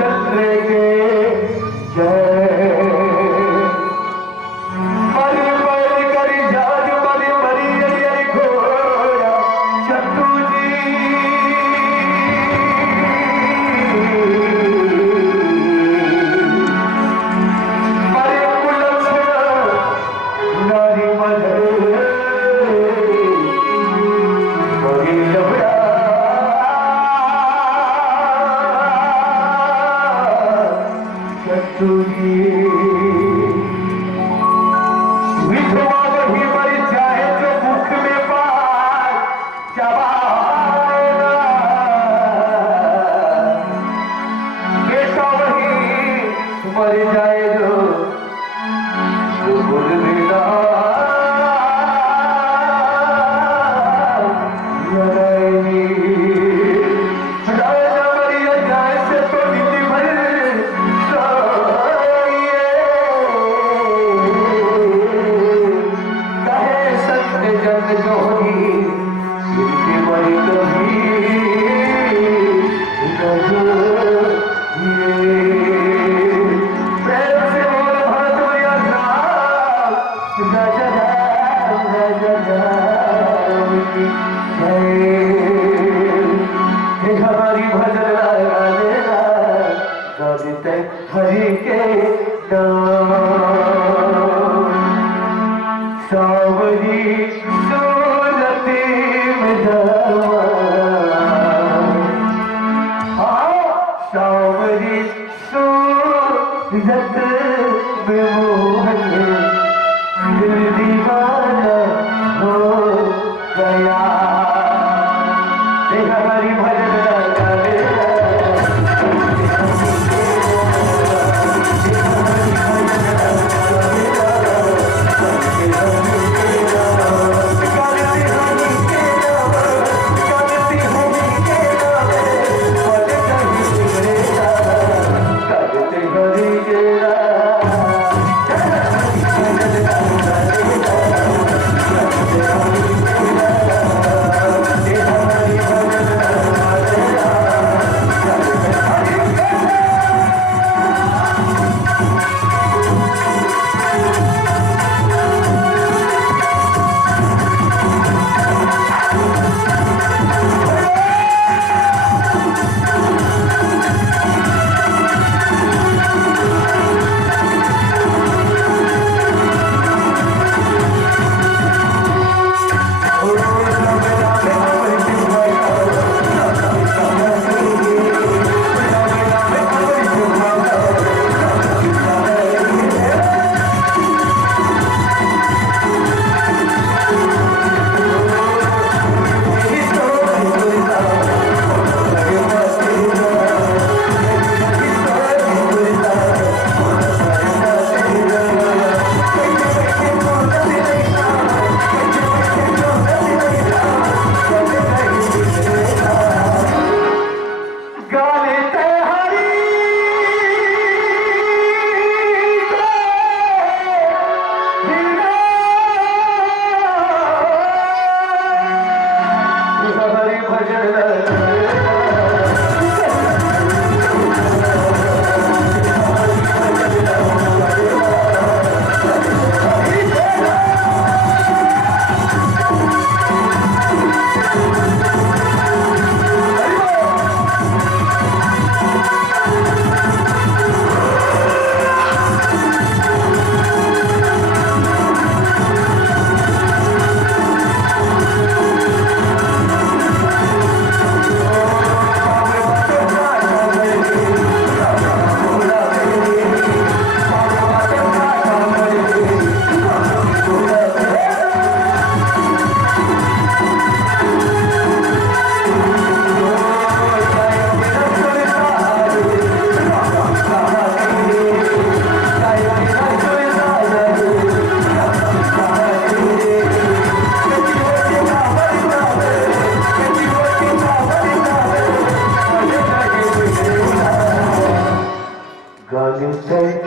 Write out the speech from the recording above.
चंद्र के जय मरी मरी करी जाज मरी मरी अरी घोड़ा चतु जी मरी कुलक्षण नारी मधुर मरी लबड़ा चतु जी विधवा वही मर जाए जो मुख में पार चबाएगा बेटा वही मर जाए जो गुरु बिना लड़ाएगी राजा मरिया जाए से तो नीति भर जग जोड़ी इनकी बड़ी कभी प्रेम से बोल भरत भैया हमारी भजन लगा देना गाते हरि के नाम सावरी सोलती में धर्मा सावरी सोलत में मोहन दिल दीवाना हो गया हमारी भजन लगा देना Say